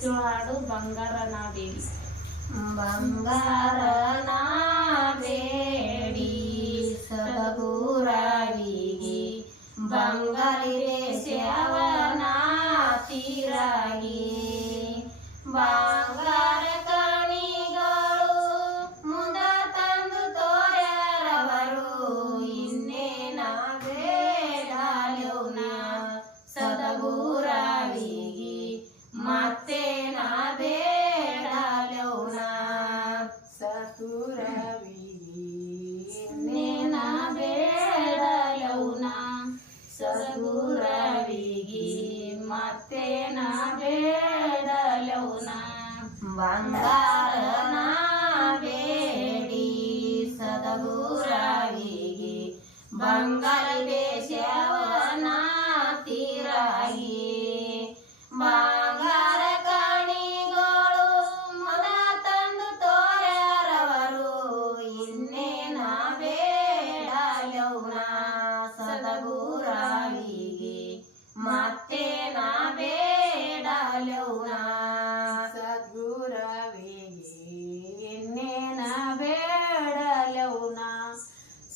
ಮುಚ್ಚು ಹಾಡು ಬಂಗಾರ ನಾಬೇಡಿ ಬಂಗಾರ ನಾಬೇಡಿ ಸದಗುರಾಗಿಗೆ ಬಂಗಾರಿದೆ ಶ್ಯಾವನ ತೀರಾಗಿ ಬಾ Bangga.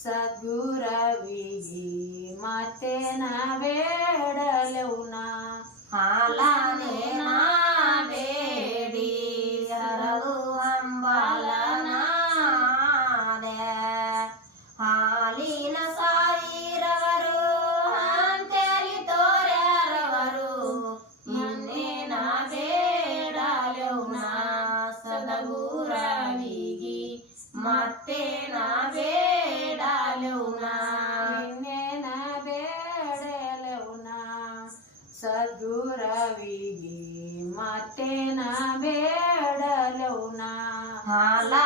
ಸದ್ಗುರವಿಗೆ ಮತ್ತೆ ನಾ ಬೇಡಲೌನ ಹಾಲಾನೆ ನಾ ಬೇಡಿ ಸರಲು ಅಂಬಾಲನಾದೆ ಹಾಲಿನ ಸಾಯಿರವರು ಅಂತೇಳಿ ತೋರ್ಯಾರವರು ಇನ್ನೇನ ಬೇಡಲೌನ ಸದಗುರವಿಗೆ ಮತ್ತೆ ನಾ ते ना मेडलो ना हाला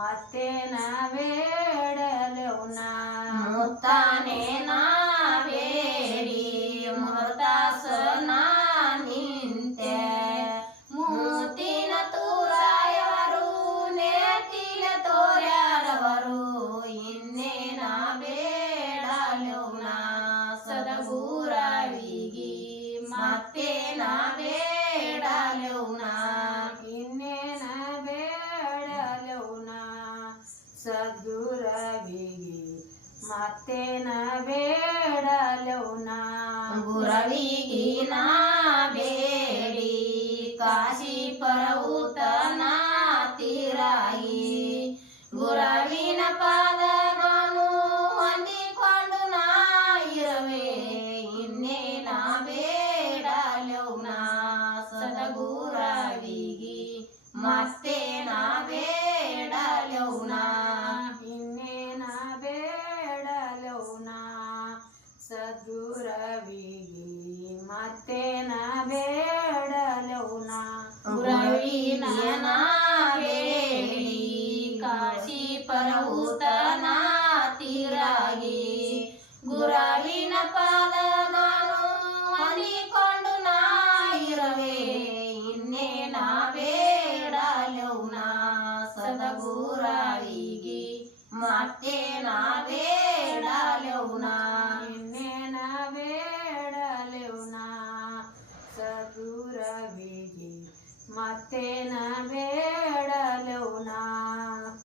ಮತ್ತೇನ ಬೇಡಲೆವು ನಾ ಮುತ್ತಾನೇನಾ ಗುರವಿಗೆ ಮತ್ತೇನ ಬೇಡಲವು ನಾ ಗುರವಿಗೆ ನಾ ಬೇಡಿ ಕಾಶಿ ಬೇಡಲೋನ ಗುರವಿನ ಬೇಡಿ ಕಾಶಿ ಪರವುತನ ತೀರಾಗಿ ಗುರವಿನ ಪಾದ ನಾನು ಅನಿಕೊಂಡು ನಾ ಇರವೇ ಇನ್ನೇ ಸದ ಬೇಡಲೋನ ಸದಗುರಾಯಿಗೆ ನಾವೇ